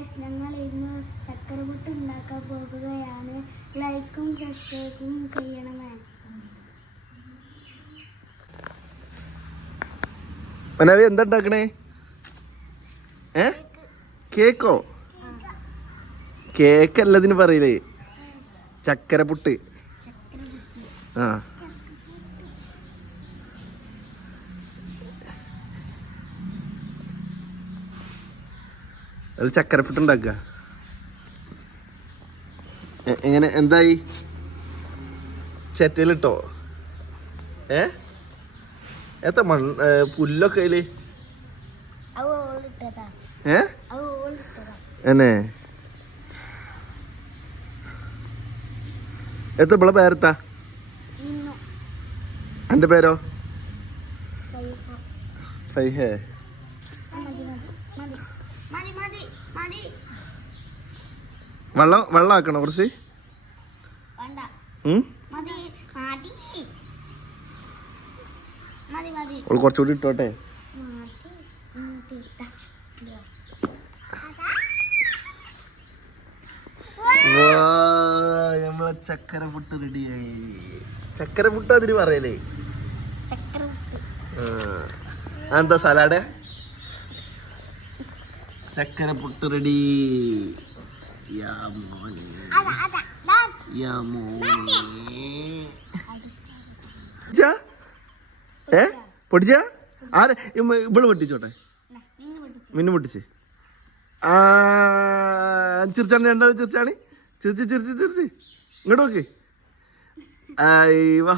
Guys, ഞങ്ങൾ ഇന്ന് ചക്കരപുട്ട് ഉണ്ടാക്കാൻ പോകുകയാണ്. ലൈക്കും സബ്സ്ക്രൈബും ചെയ്യണമേ. മനവി എന്താ ഉണ്ടാക്കണേ? കേക്കോ? കേക്ക് അല്ലതിന് പറയലേ, ചക്കരപുട്ട്. ആ അത് ചക്കരപ്പുട്ട് ഉണ്ടാക്കുക. എങ്ങനെ എന്തായി? ചെറ്റയിലിട്ടോ? എത്ര പുല്ലൊക്കെ അതില് എന്നെ എത്ര ഇവിടെ പേരെത്താ? എന്റെ പേരോ? ഫൈഹേ. വെള്ളം ആക്കണോ കുറച്ച്? കുറച്ചുകൂടി ഇട്ടോട്ടെ. നമ്മളെ ചക്കരപുട്ട് റെഡിയായി. ചക്കരപുട്ട് അതിന് പറയലേ. എന്താ സലാഡ്? ചക്കരപുട്ട് റെഡി. പൊട്ടിച്ച ആരെ? ഇവള് പൊട്ടിച്ചോട്ടെ. മിന്നു പൊട്ടിച്ച്. ചിരിച്ചാണ്, രണ്ടാളും ചിരിച്ചാണ്. ചിരിച്ച് ഇങ്ങോട്ട് നോക്ക്. വാ.